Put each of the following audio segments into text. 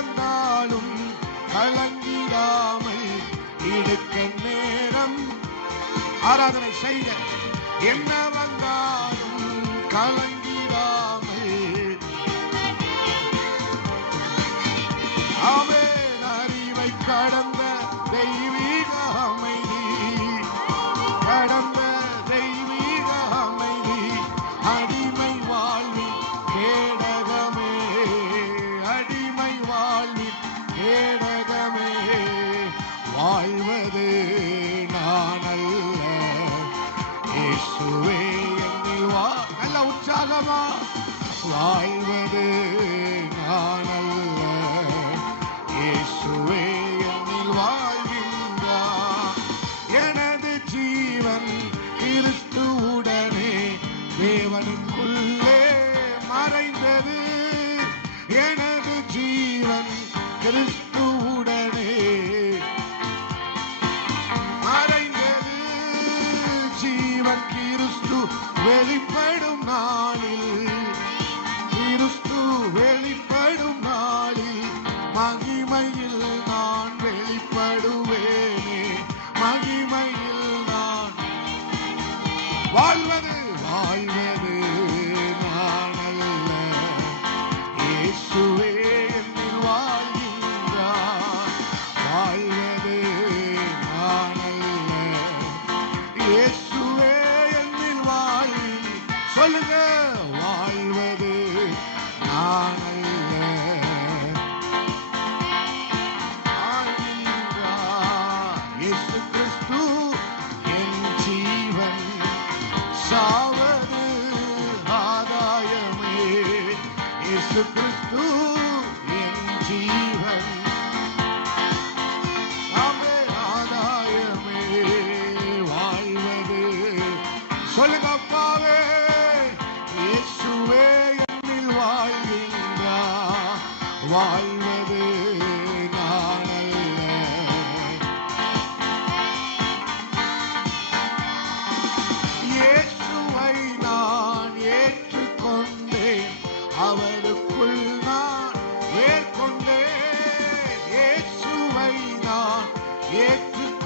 வந்தாலும் கலங்கிடாமல் இடுக்க நேரம். ஆராதனை செய்ய என்ன வந்தாலும் கலங்க உற்சாகமா? வாழ்வது நான் அல்ல இயேசுவே என்னில் வாழ்கின்றார் எனது ஜீவன் கிறிஸ்துவுடனே தேவனுக்கு வெளிப்படும் நாளில். கிறிஸ்து வெளிப்படும் நாளில். மகிமையில் நான் வெளிப்படுவேனே. மகிமையில் நான் வாழ்வது வாழ்வது சொல்லுங்க.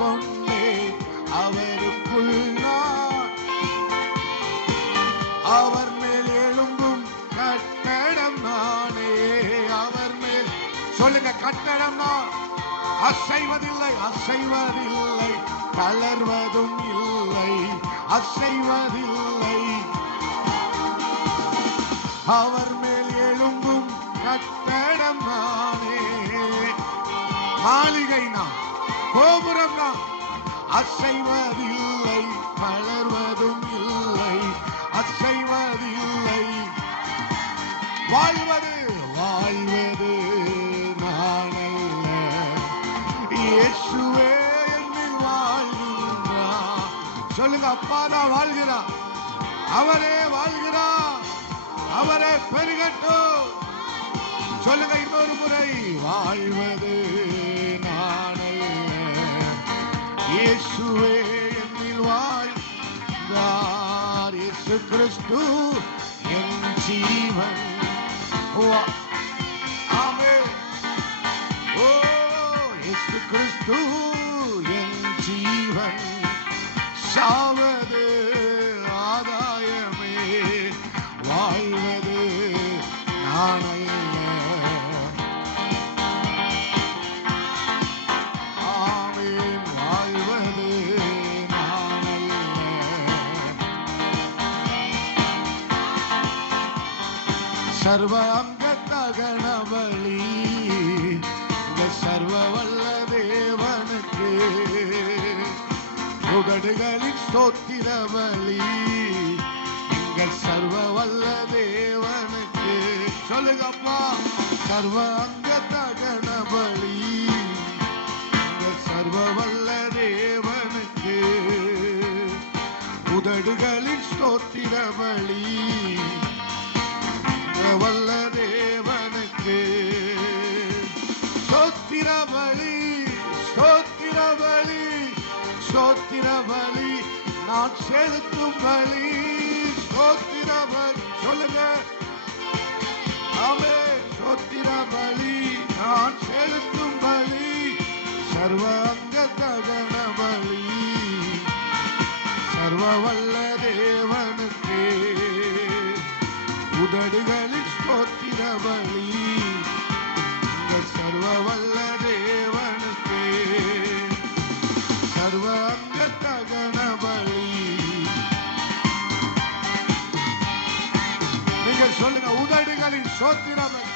ஏற்றுக்கொண்டேன் அவருக்குள் நான். அவர் மேல் எழும்பும் கட்டடம் நானே. அவர் மேல் சொல்லுங்க கட்டடம்? நான் அசைவதில்லை அசைவதில்லை தளர்வதும் இல்லை அசைவதில்லை. அவர் மேல் எழும்பும் கட்டடம் நானே. மாளிகை நான். கோபுரம் அசைவதில்லை தளர்வதும் இல்லை. அசைவதில்லை. வாழ்வது வாழ்வது நான் அல்ல இயேசுவே என்னில் சொல்லுங்க அப்பா தான் வாழ்கிறார் அவரே வாழ்கிறார் அவரே பெருகட்டும். சொல்லுங்க இன்னொரு முறை வாழ்வது இயேசுவே என்னில் வாழ்ந்தார் இயேசு கிறிஸ்து என் ஜீவன் வா- ஆமென். ஓ இயேசு கிறிஸ்து என் ஜீவன் சாவது சர்வ அங்க தகன சர்வ வல்ல தேவனுக்கு புகடுகளின் ஸ்தோத்திர எங்கள் சர்வ வல்ல தேவனுக்கு சொல்லுங்கப்பா சர்வ அங்க தகனவழி சர்வ வல்ல தேவனுக்கு உதடுகளின் ஸ்தோத்திர வல்ல தேவனுக்கு ஸ்தோத்திர பலி ஸ்தோத்திர நான் செலுத்தும் பலி ஸ்தோத்திர சொல்லுங்க. ஆமே ஸ்தோத்திர நான் செலுத்தும் பலி சர்வாங்க தகன பலி சர்வ வல்ல பலி இந்த சர்வ வல்ல தேவனுக்கே சர்வ அங்க தகன பலி நீங்க சொல்லுங்க உதடுகளின் சோத்திர பலி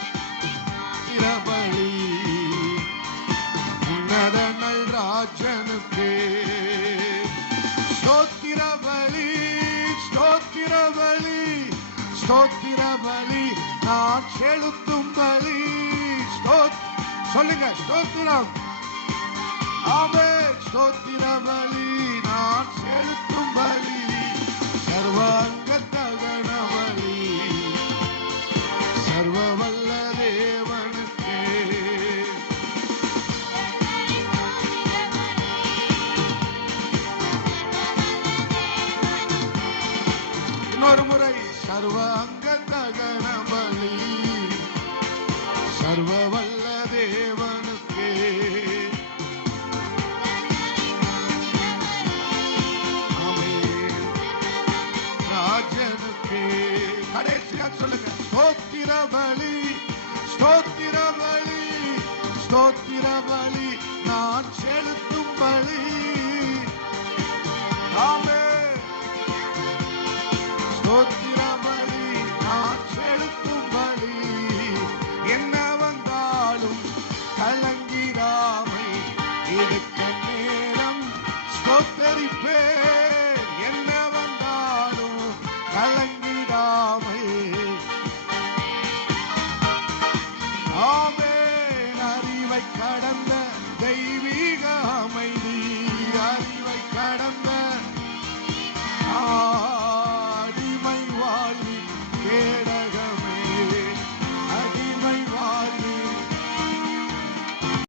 திரபலி உன்னதங்கள் ராஜனுக்கே ஸ்தோத்திர பலி நான் செலுத்தும் பலி. ஸ்தோத் சொல்லுங்க ஸ்தோத்திரம். ஆமே ஸ்தோத்திர பலி நான் செலுத்தும் பலி. சர்வாங்க தகன பலி சர்வ வல்ல தேவனுக்கே. இன்னொரு முறை சர்வ